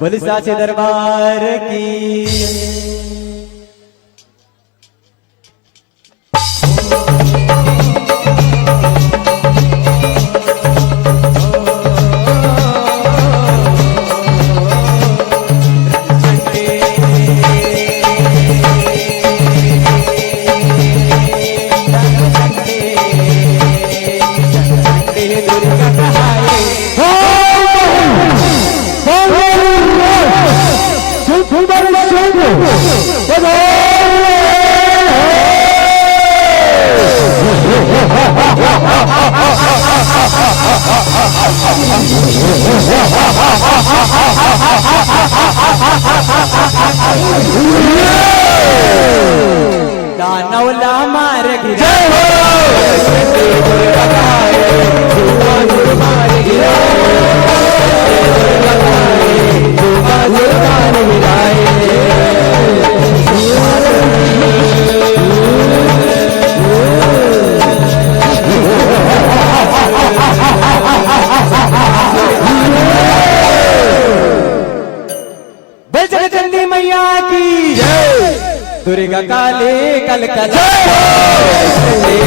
बोल साचे दरबार की। दानवला मार गिरा चंडी मैया की दुर्गा काले कलकला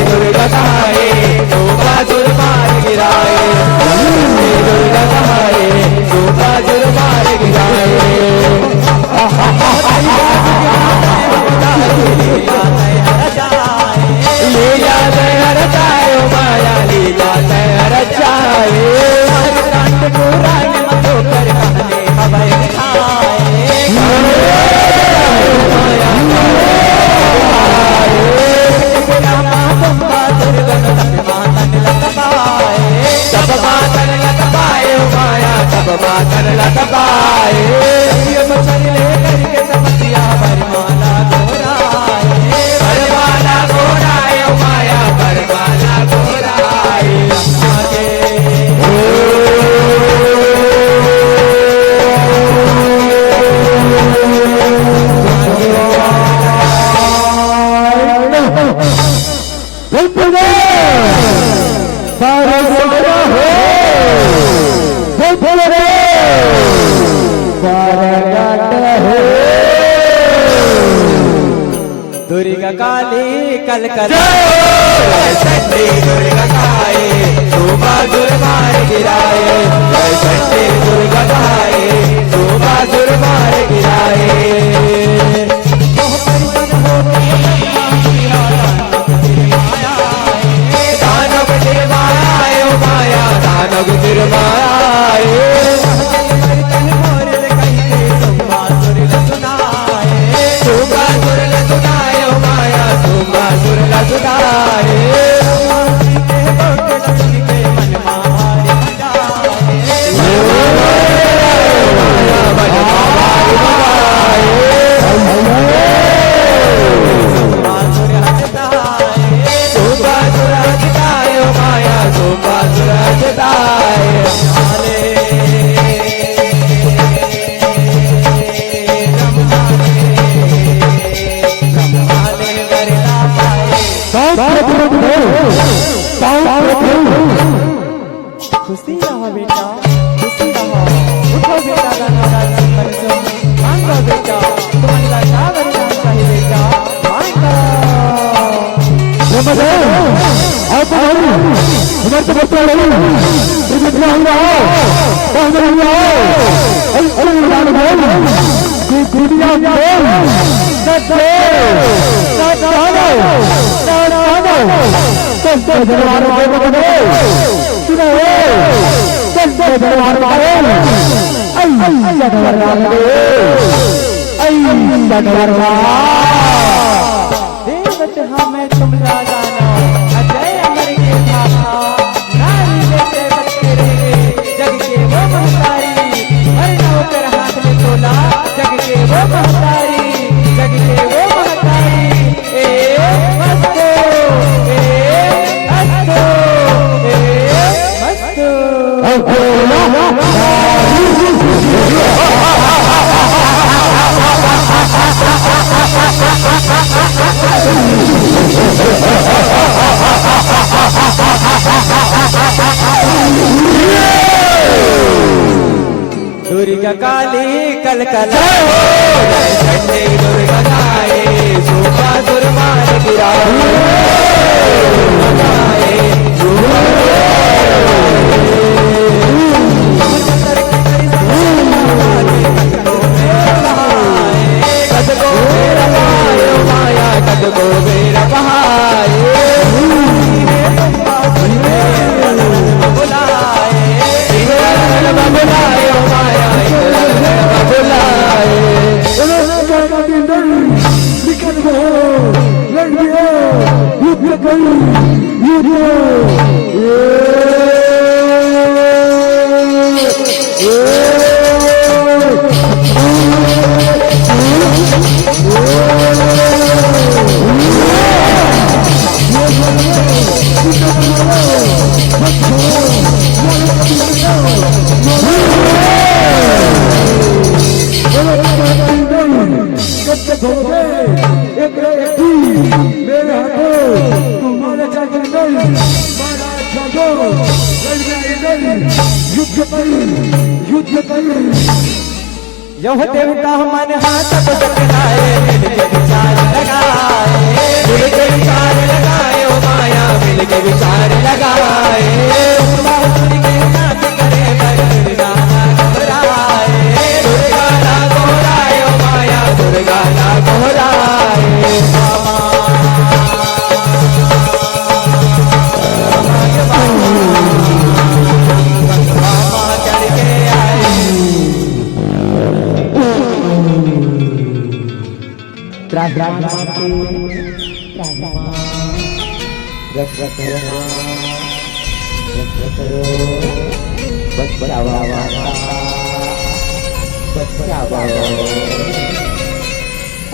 दुर्गा काले शोभा जुर्मार गिराए दुर्गा काले शोभा जुर्मार गिराए लीला तैयार जाए माया लीला तैयार जाए कांड पुराण मतो कर कहने हवाई दुर्गा काली कलकला चंडी दुर्गा काए शोभा जुर्मार गिराए चंडी दुर्गा काए शोभा जुर्मार गिराए दानव निर्माए माया दानव निर्माए खुशी रहो बेटा खुशी रहो उठो बेटा गाना परसों मांगो बेटा तुम्हारा क्या वरदान चाहिए बेटा मांगो नमस्ते आप उधर से बच्चा नहीं इधर से हम आओ उधर हम आओ अरे उड़ान बोल कि दुनिया बोल सच्चे सच्चानो सच्चे दरबार को बोलो सुनो सच्चे दरबार वाले अय्या दरबार देवत हमें तुम राजा अजय अमर के धामा नारी लेते बच्चे रहे जग के वो महतारी वरना होकर हाथ में तोला जग के वो महतारी जग के वो महतारी मस्तो दुर्गा काली कलकला चंडी दुर्गा गाए सुबह सुरमार यह देवता मन हाथ को टकराए मिलके विचार लगाए मिलके विचार लगाए ओ माया मिलके विचार लगाए के नाच करे दुर्गा घबराए दुर्गा ना घबराए ओ माया दुर्गा ना घबराए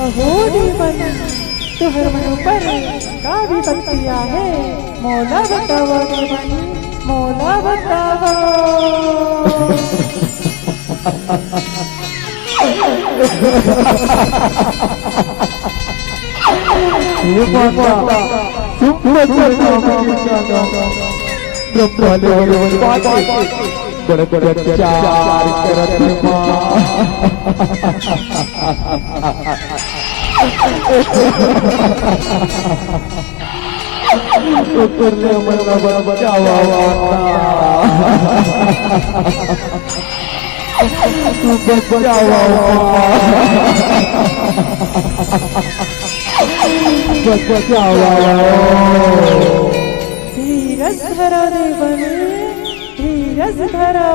अहो देवानी तुहर मनो पर का भी बतिया है मौला बतावा देवानी मौला बतावा धीरज धरो देवनी धीरज धरो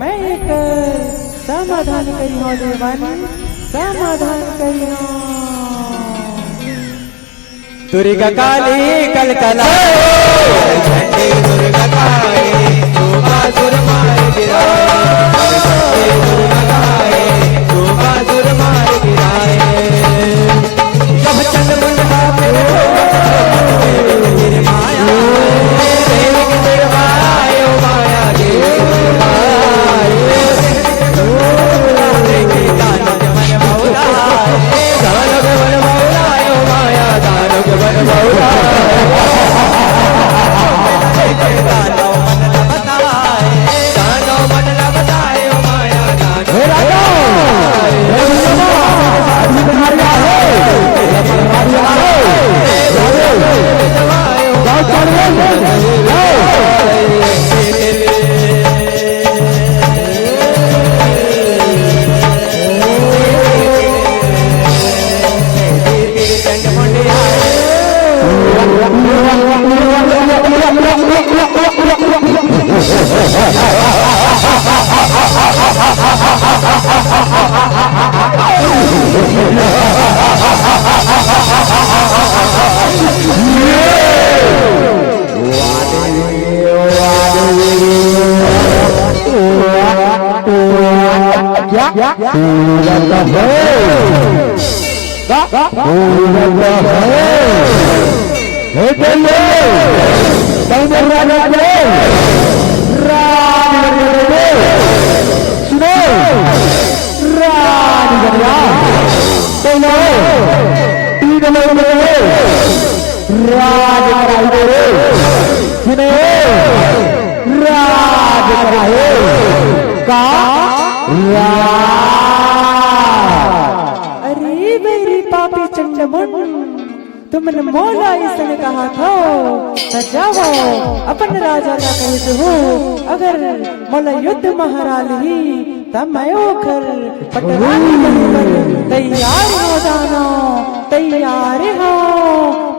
मैं कर समाधान करी हो देवानी समाधान करी हो दुर्गा काली कलकला झंडे दुर्गा गाए शोभा सुरमार गिराए दुर्गा गाए शोभा सुरमार गिराए जब चंद मुंडा पे माया देवी के दरबार ओ माया देवी दानव मन मौला दानव मन मौला ओ माया दानव मन मौला राज अरे मेरी पापी चंडमुंड, तुमने मोला इसने कहा था न जाओ अपन राजा का कहते हो, अगर मोला युद्ध महाराल ही तब मैं ओखर पटरानी बनकर तैयार हो जाना, तैयार हो,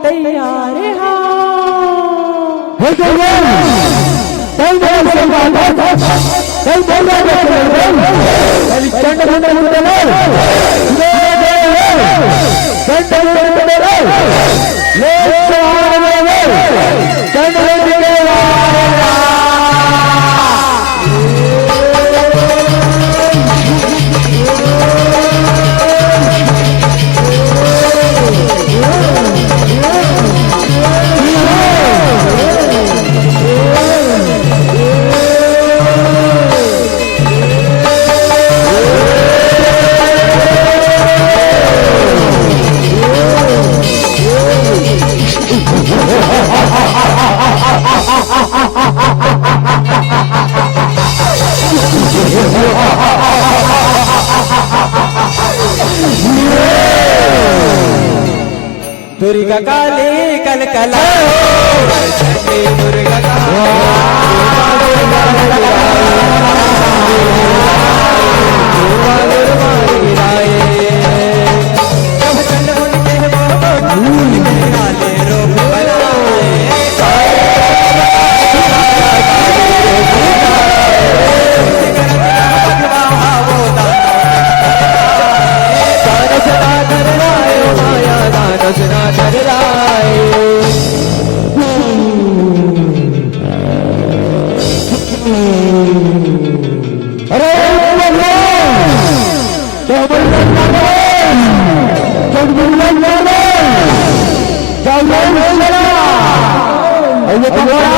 तैयार हो। दुर्गा काली कलकला दुर्गा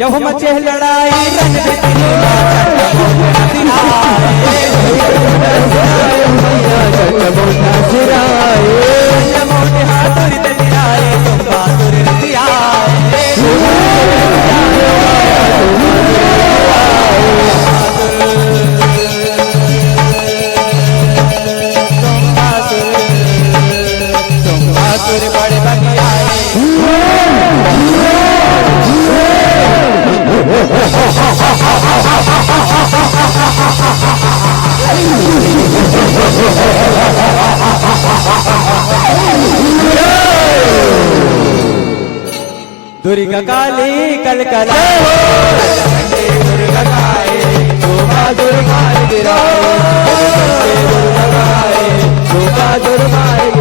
यह मचे लड़ाई दुर्गा काली कलकला दुर्गा काली दुर्गा दुर्गा गिराए दुर्गा दुर्गा गिराए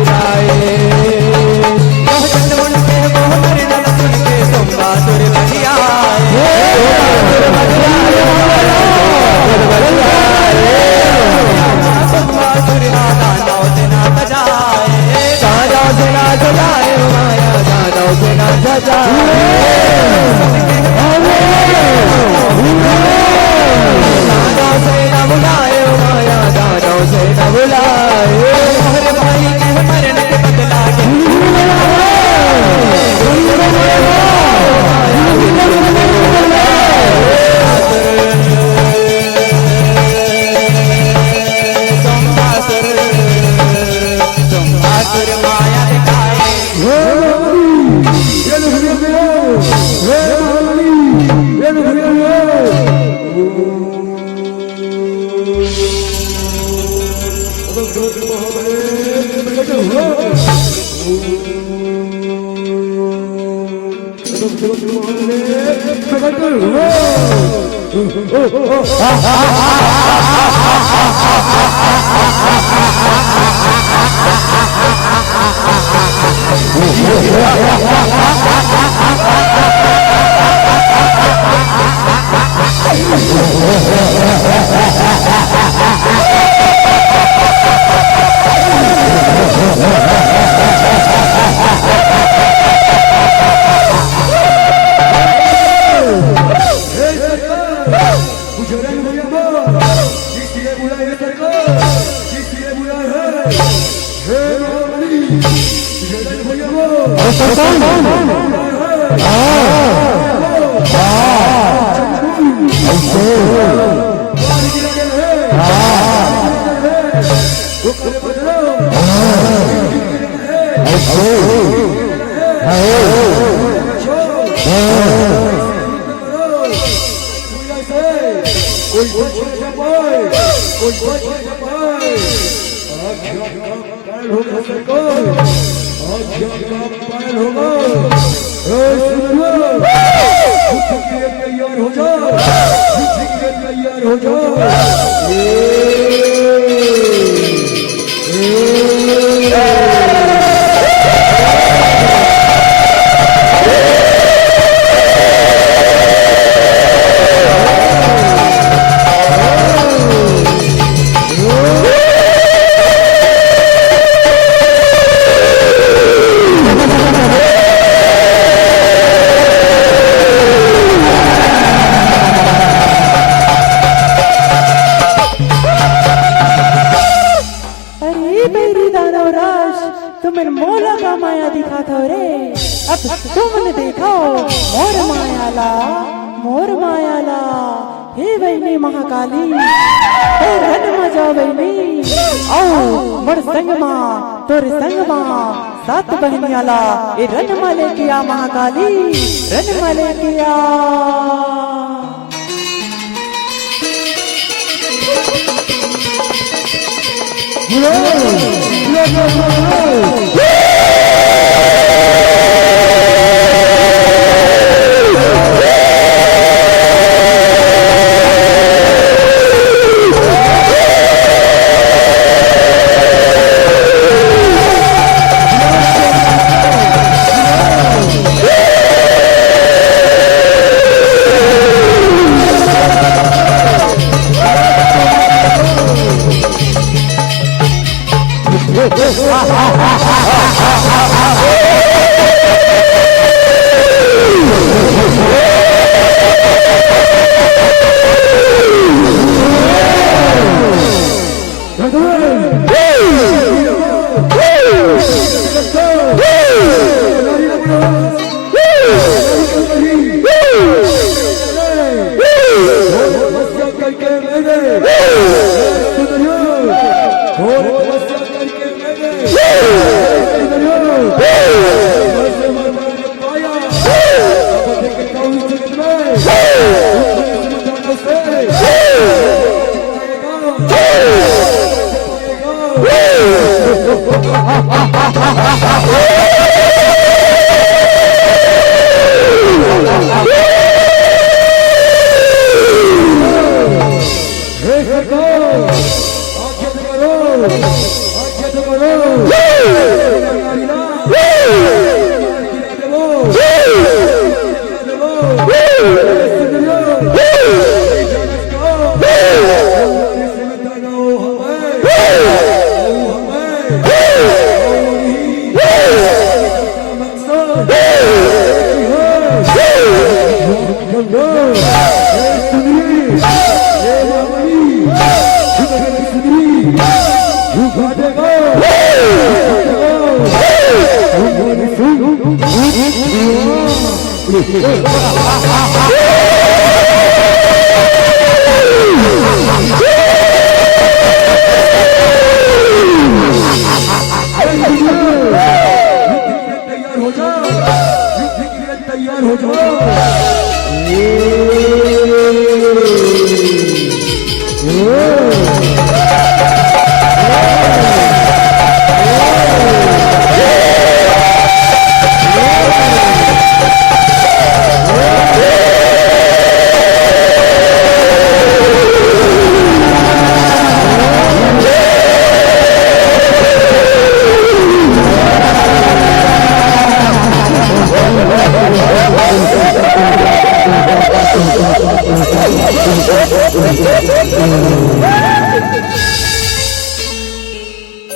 किसने बुलाया है? हे रामनी, जगन भैया वो कोई बच न पाए, कोई बच न पाए। आँखियों का पैर होगा सरकार, आँखियों का पैर होगा। सुन लो, युद्ध के लिए तैयार हो जाओ, युद्ध के लिए तैयार हो जाओ। तुम्हें मोला का माया दिखा था रे। अब तुमने देखो मोर मायाला हे बहनी महाकाली, हे रन मजा बहनी आओ मोर संग माँ तोरे संग माँ सात बहनियाला ए रन मले किया महाकाली, रन मले किया।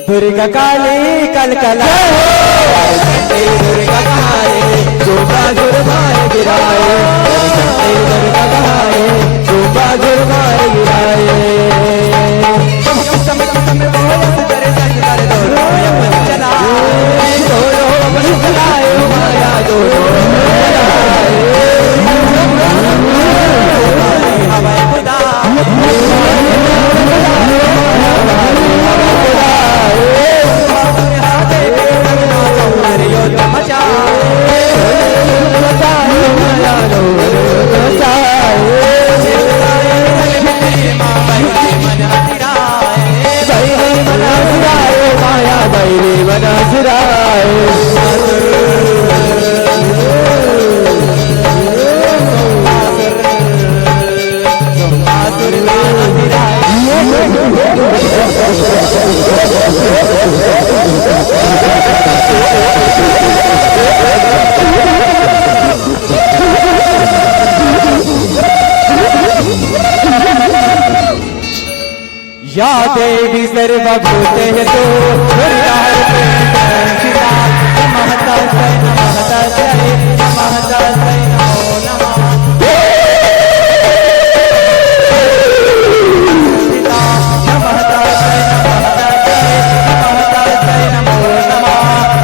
दुर्गा काली कलकला दुर्गा कहाए दुर्गा दुर्गार गिराए, दुर्गा कहाए दुर्गा दुर्गार गिराए। या देवी सर्वभूतेषु दुर्गारूपेण नमः तस्मै नमः तस्मै नमः तस्मै नमो नमः नमः तस्मै नमः तस्मै नमः तस्मै नमो नमः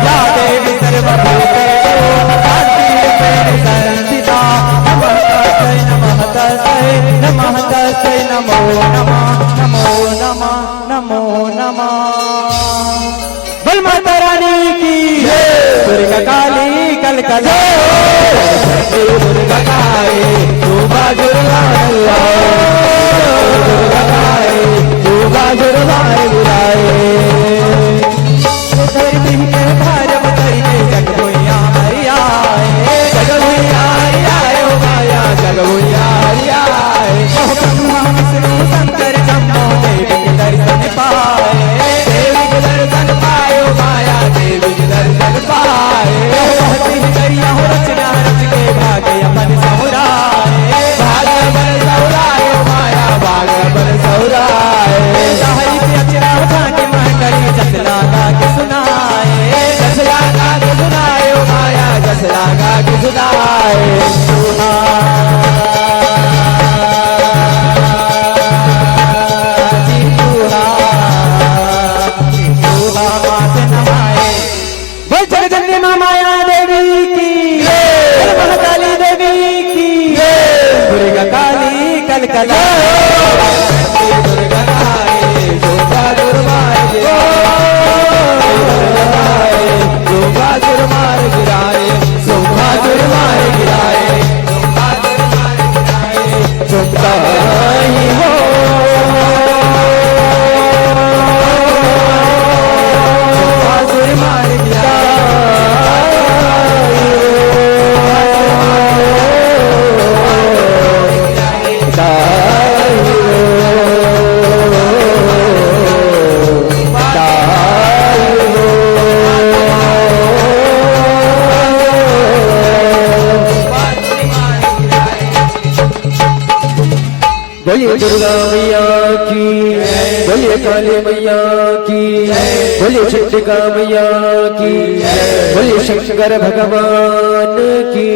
या देवी सर्वभूतेषु शान्तिरूपेण संस्थिता नमः तस्मै नमः तस्मै नमः तस्मै नमो नमः नमो नमः नमो नमः। बोल माता रानी की दुर्गा काली कलकला दुर्गा काली दुर्गा दुर्गा दुर्गा काली दुर्गा दुर्गा धरती के भार बताइए जगभुइया हरिया जगभुइया हरिया ओ माया जगभुइया हरिया ब्रह्मा विष्णु शंकर जम्मो देवी के दर्शन पाए देवी के दर्शन पाए ओ माया देवी के दर्शन पाए करिया हो रचना रच के भाग्य अपन सहुराए भाग्य बन सहुराए ओ माया भाग्य बन सहुराए दहाई के अचरा उठा के मंडली जसला गा के सुनाए जसला गा के सुनाए ओ माया जसला गा के सुनाए माया देवी की महाकाली देवी की दुर्गा काली कलकला दुर्गा काली दुर्गा दुर्गा दुर्गा दुर्गा गिराए दुर्गा दुर्गा गिराए दुर्गा दुर्गा गिराए दुर्गा ही हो बोलिए दुर्गा मैया की बोलिए काली मैया की बोलिए चंडिका मैया की बोलिए शंकर भगवान की